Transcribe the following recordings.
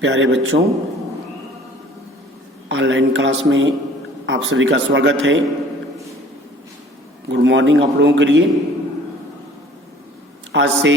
प्यारे बच्चों, online class में आप सभी का स्वागत है। गुड मॉर्निंग आप लोगों के लिए। आज से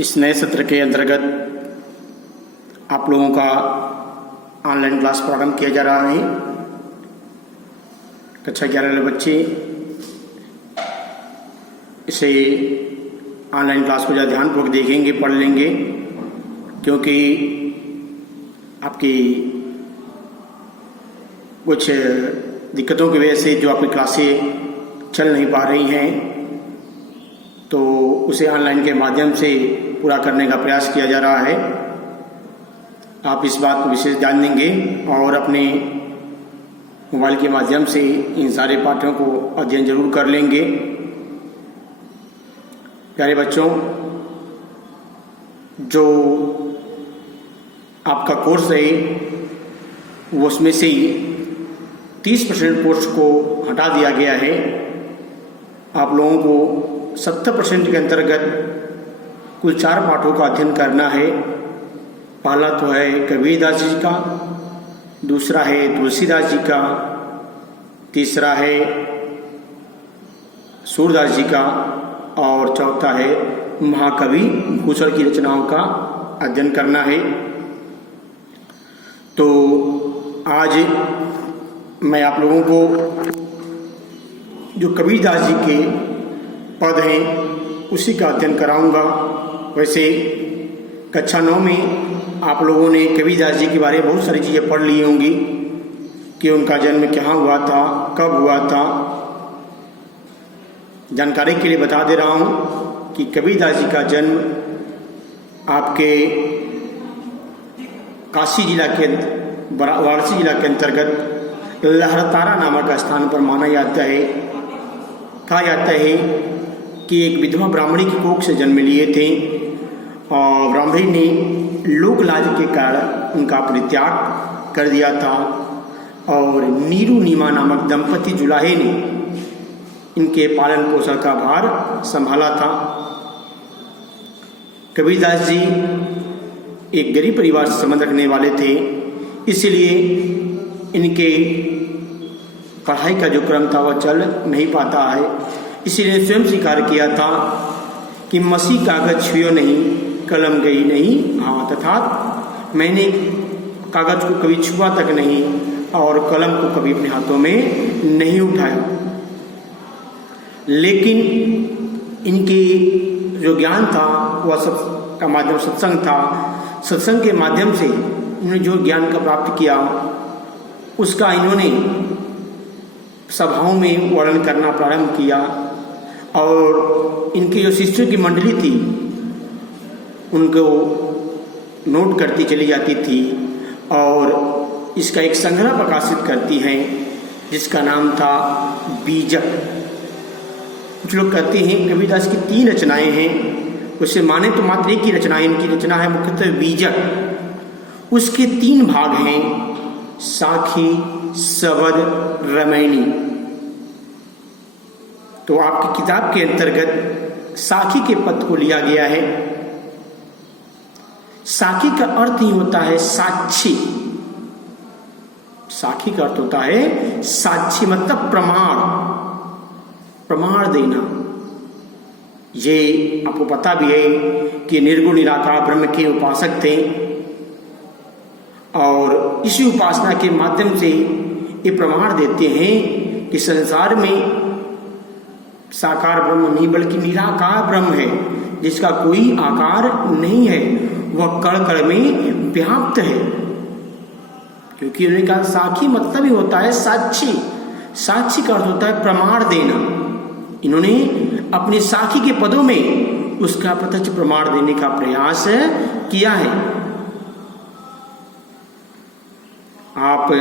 इस नए सत्र के अंतर्गत आप लोगों का ऑनलाइन क्लास प्रारंभ किया जा रहा है। कक्षा 11 वाले बच्चे इसे ऑनलाइन क्लास को ज़्यादा ध्यानपूर्वक देखेंगे, पढ़ लेंगे, क्योंकि आपकी कुछ दिक्कतों की वजह से जो आपकी क्लासें चल नहीं पा रही हैं, तो उसे ऑनलाइन के माध्यम से पूरा करने का प्रयास किया जा रहा है। आप इस बात को विशेष ध्यान देंगे और अपने मोबाइल के माध्यम से इन सारे पाठों को अध्ययन जरूर कर लेंगे। प्यारे बच्चों, जो आपका कोर्स है वो उसमें से 30% कोर्स को हटा दिया गया है। आप लोगों को 70% के अंतर्गत कुल 4 पाठों का अध्ययन करना है। पहला तो है कबीरदास जी का, दूसरा है तुलसीदास जी का, तीसरा है सूरदास जी का और चौथा है महाकवि भूषण की रचनाओं का अध्ययन करना है। तो आज मैं आप लोगों को जो कबीरदास जी के पद हैं उसी का अध्ययन कराऊंगा। वैसे कक्षा 9 में आप लोगों ने कबीरदास जी के बारे में बहुत सारी चीज़ें पढ़ ली होंगी कि उनका जन्म कहाँ हुआ था, कब हुआ था। जानकारी के लिए बता दे रहा हूँ कि कबीरदास जी का जन्म आपके काशी जिला के वाराणसी जिला के अंतर्गत लहरतारा नामक स्थान पर माना जाता है। कहा जाता है कि एक विधवा ब्राह्मणी की कोख से जन्म लिए थे और ब्राह्मणी ने लोक लाज के कारण उनका परित्याग कर दिया था और नीरू नीमा नामक दंपति जुलाहे ने इनके पालन पोषण का भार संभाला था। कबीरदास जी एक गरीब परिवार से संबंध रखने वाले थे, इसलिए इनके पढ़ाई का जो क्रम था वह चल नहीं पाता है। इसीलिए स्वयं स्वीकार किया था कि मसी कागज छुयो नहीं, कलम गई नहीं हाथ, अर्थात मैंने कागज को कभी छुआ तक नहीं और कलम को कभी अपने हाथों में नहीं उठाया। लेकिन इनके जो ज्ञान था वह सब का माध्यम सत्संग था। सत्संग के माध्यम से इन्होंने जो ज्ञान का प्राप्त किया उसका इन्होंने सभाओं में वर्णन करना प्रारंभ किया और इनकी जो शिष्यों की मंडली थी उनको नोट करती चली जाती थी और इसका एक संग्रह प्रकाशित करती हैं जिसका नाम था बीजक। कुछ लोग कहते हैं कबीरदास की 3 रचनाएं हैं, उसे माने तो मात्र एक ही रचना है। इनकी रचना है मुख्यतः बीजक। उसके 3 भाग हैं, साखी, सबद, रामायणी। तो आपकी किताब के अंतर्गत साखी के पद को लिया गया है। साखी का अर्थ ही होता है साक्षी। साखी का अर्थ होता है साक्षी, मतलब प्रमाण देना। ये आपको पता भी है कि निर्गुण निराकार ब्रह्म के उपासक थे और इसी उपासना के माध्यम से ये प्रमाण देते हैं कि संसार में साकार ब्रह्म नहीं बल्कि निराकार ब्रह्म है, जिसका कोई आकार नहीं है, वह कण कण में व्याप्त है। क्योंकि उन्होंने कहा साखी मतलब ही होता है साक्षी। साक्षी का अर्थ होता है प्रमाण देना। इन्होंने अपने साखी के पदों में उसका प्रत्यक्ष प्रमाण देने का प्रयास किया है। आप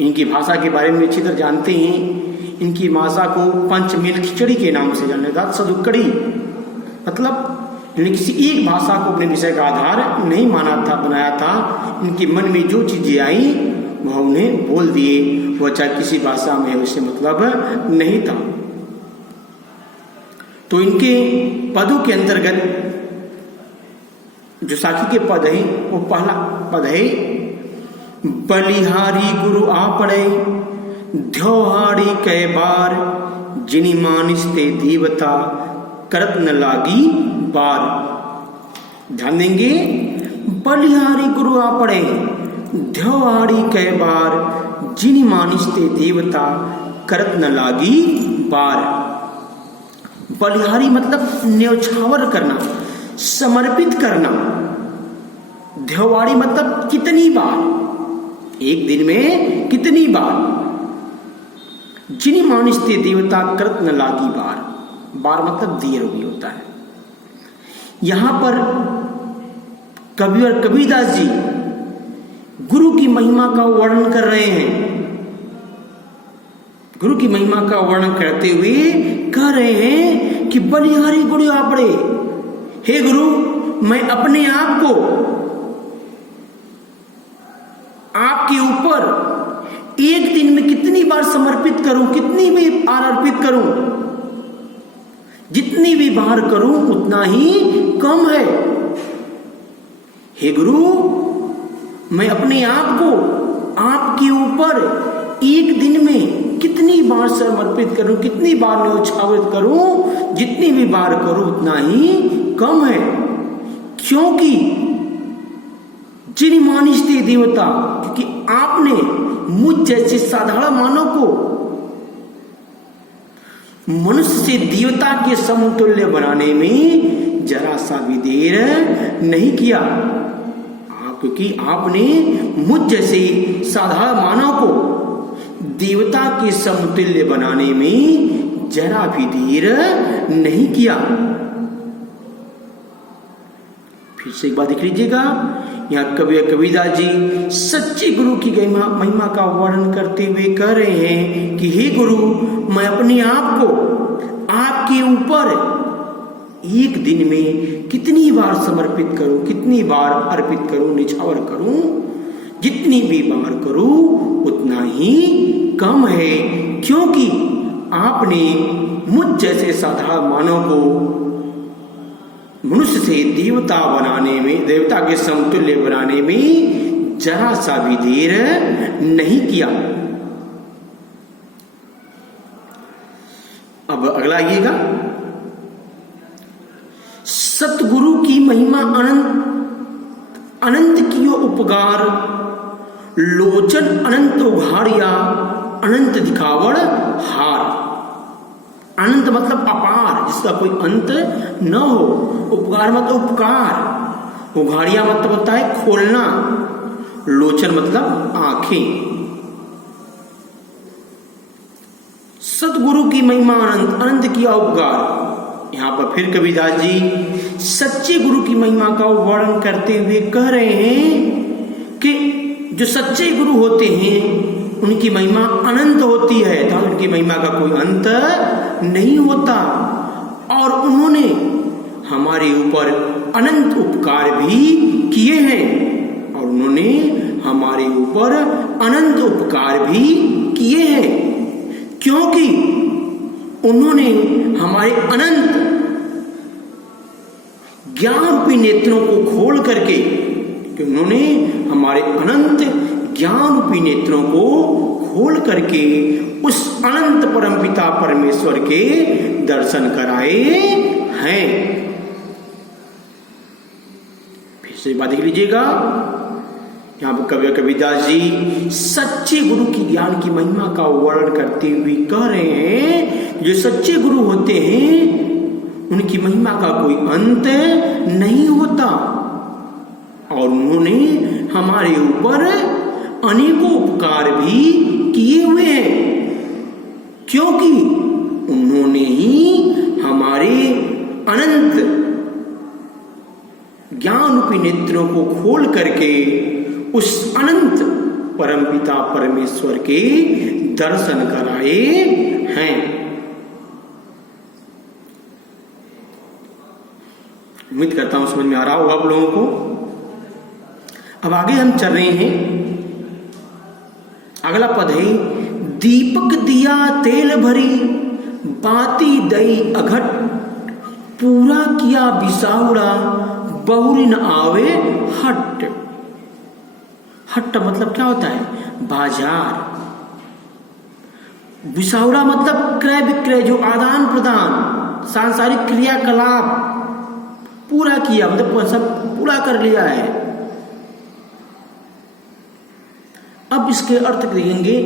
इनकी भाषा के बारे में अच्छी तरह जानते हैं। इनकी भाषा को पंचमेल खिचड़ी के नाम से जाना जाता, सदुक्कड़ी। मतलब इन्होंने किसी एक भाषा को अपने विषय का आधार नहीं माना था, बनाया था। इनके मन में जो चीजें आई वह उन्हें बोल दिए, वह चाहे किसी भाषा में उससे मतलब नहीं था। तो इनके पदों के अंतर्गत जो साखी के पद है वो पहला पद है, बलिहारी गुरु आ पड़े ध्योहारी कै बार, जिनी मानिस ते देवता करत न लागी बार। ध्यान देंगे, बलिहारी गुरु आ पड़े ध्योहारी कै बार, जिनी मानिस ते देवता करत न लागी बार। बलिहारी मतलब न्यौछावर करना, समर्पित करना। ध्योहारी मतलब कितनी बार, एक दिन में कितनी बार। जिनी मानिस ते देवता करत न लागी बार, बार मतलब देर भी होता है। यहां पर कवि और कबीरदास जी गुरु की महिमा का वर्णन कर रहे हैं। गुरु की महिमा का वर्णन करते हुए कह रहे हैं कि बलिहारी गुरु आ पड़े, हे गुरु मैं अपने आप को आपके ऊपर एक दिन में कितनी बार समर्पित करूं, कितनी भी बार अर्पित करूं, जितनी भी बार करूं उतना ही कम है। हे गुरु मैं अपने आप को आपके ऊपर एक दिन में कितनी बार समर्पित करूं, कितनी बार न्यौछावित करूं, जितनी भी बार करूं उतना ही कम है। क्योंकि जिन मानिस ते देवता, क्योंकि आपने मुझ जैसे साधारण मानव को मनुष्य से देवता के समतुल्य बनाने में जरा सा भी देर नहीं किया। क्योंकि आपने मुझ जैसे साधारण मानव को देवता के समतुल्य बनाने में जरा भी देर नहीं किया। फिर से एक बात देख लीजिएगा, यहाँ कवि कबीरदास जी सच्चे गुरु की महिमा का वर्णन करते हुए कह रहे हैं कि हे गुरु मैं अपने आप को आपके ऊपर एक दिन में कितनी बार समर्पित करूं, कितनी बार अर्पित करूं, निछावर करूं, जितनी भी बार करूं उतना ही कम है। क्योंकि आपने मुझ जैसे साधारण मानव को मनुष्य से देवता बनाने में, देवता के समतुल्य बनाने में जरा सा भी देर नहीं किया। अब अगला आइएगा, सतगुरु की महिमा अनंत अनंत कियो उपकार, लोचन अनंत उघाड़िया अनंत दिखावड़ हार। अनंत मतलब अपार, जिसका कोई अंत न हो। उपकार मतलब उपकार, उघाड़िया मतलब होता है खोलना, लोचन मतलब आंखें। सतगुरु की महिमा अनंत, अनंत किया उपकार। यहां पर फिर कबीरदास जी सच्चे गुरु की महिमा का वर्णन करते हुए कह रहे हैं कि जो सच्चे गुरु होते हैं उनकी महिमा अनंत होती है, तो उनकी महिमा का कोई अंत नहीं होता। और उन्होंने हमारे ऊपर अनंत उपकार भी किए हैं, और उन्होंने हमारे ऊपर अनंत उपकार भी किए हैं। क्योंकि उन्होंने हमारे अनंत ज्ञान रूपी नेत्रों को खोल करके, कि उन्होंने हमारे अनंत ज्ञान रूपी नेत्रों को खोल करके उस अनंत परमपिता परमेश्वर के दर्शन कराए हैं। फिर से बात देख लीजिएगा, यहाँ पर कवि कबीरदास जी सच्चे गुरु की ज्ञान की महिमा का वर्णन करते हुए कह रहे हैं, जो सच्चे गुरु होते हैं उनकी महिमा का कोई अंत नहीं होता, और उन्होंने हमारे ऊपर अनेकों उपकार भी किए हुए हैं। क्योंकि उन्होंने ही हमारे अनंत ज्ञान रूपी नेत्रों को खोल करके उस अनंत परमपिता परमेश्वर के दर्शन कराए हैं। उम्मीद करता हूं समझ में आ रहा होगा आप लोगों को। अब आगे हम चल रहे हैं, अगला पद है, दीपक दिया तेल भरी बाती दई अघट, पूरा किया बिसाउड़ा बहुरी न आवे हट। हट मतलब क्या होता है? बाजार। बिसावड़ा मतलब क्रय विक्रय, जो आदान प्रदान, सांसारिक क्रियाकलाप पूरा किया, मतलब सब पूरा कर लिया है। अब इसके अर्थ देखेंगे।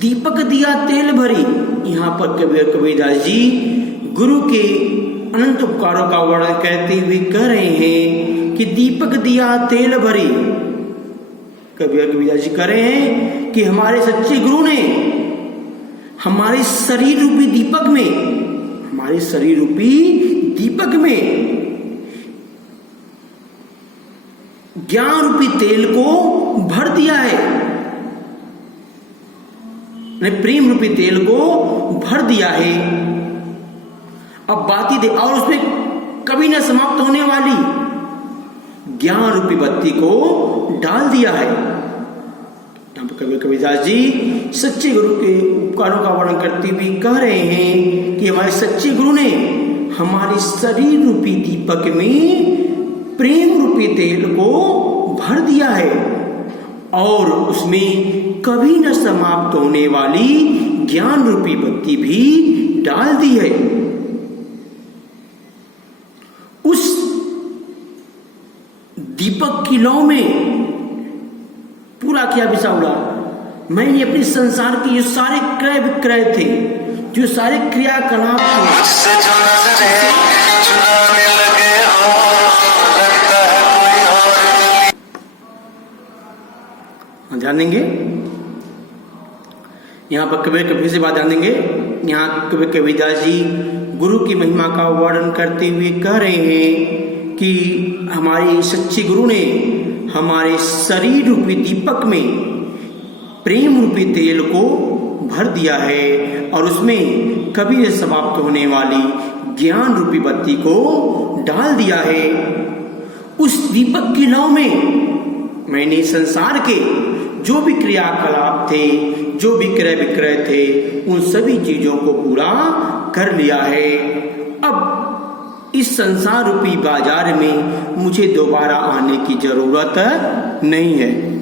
दीपक दिया तेल भरी, यहां पर कबीरदास जी गुरु के अनंत उपकारों का वर्णन करते हुए कह रहे हैं कि दीपक दिया तेल भरी। कबीरदास जी कह रहे हैं कि हमारे सच्चे गुरु ने हमारे शरीर रूपी दीपक में, हमारे शरीर रूपी दीपक में ज्ञान रूपी तेल को भर दिया है, प्रेम रूपी तेल को भर दिया है। अब बाती दे, और उसमें कभी न समाप्त होने वाली ज्ञान रूपी बत्ती को डाल दिया है। कबीरदास जी सच्चे गुरु के उपकारों का वर्णन करते हुए कह रहे हैं कि हमारे सच्चे गुरु ने हमारे शरीर रूपी दीपक में प्रेम रूपी तेल को भर दिया है और उसमें कभी न समाप्त होने वाली ज्ञान रूपी बत्ती भी डाल दी है। उस दीपक की लौ में पूरा किया बिसावड़ा। मैंने अपने संसार के जो सारे क्रय विक्रय थे, जो सारे क्रियाकलाप थे, ध्यान देंगे यहाँ पर कबीर से बात ध्यान देंगे। यहाँ कबीरदास जी गुरु की महिमा का वर्णन करते हुए कह रहे हैं कि हमारे सच्चे गुरु ने हमारे शरीर रूपी दीपक में प्रेम रूपी तेल को भर दिया है और उसमें कभी न समाप्त होने वाली ज्ञान रूपी बत्ती को डाल दिया है। उस दीपक की लौ में मैंने संसार के जो भी क्रियाकलाप थे, जो भी क्रय विक्रय थे, उन सभी चीजों को पूरा कर लिया है। अब इस संसार रूपी बाजार में मुझे दोबारा आने की जरूरत नहीं है।